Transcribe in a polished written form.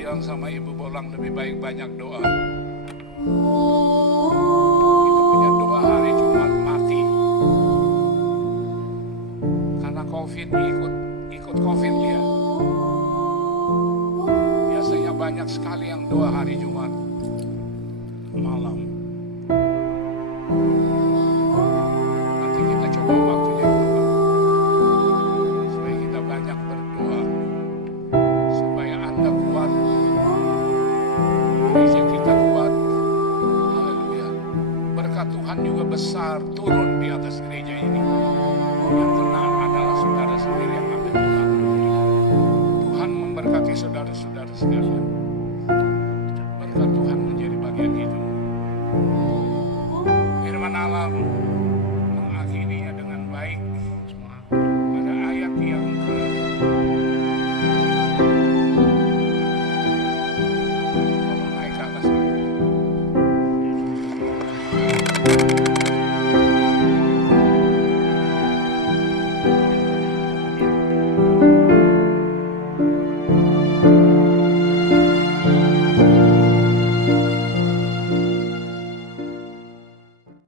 bilang sama Ibu Bolang lebih baik banyak doa. Kita punya doa hari Jumat mati. Karena COVID ikut COVID dia. Biasanya banyak sekali yang doa hari Jumat malam. Nanti kita coba waktunya Bapak, supaya kita banyak berdoa, supaya Anda kuat, gereja kita kuat. Haleluya. Berkat Tuhan juga besar turun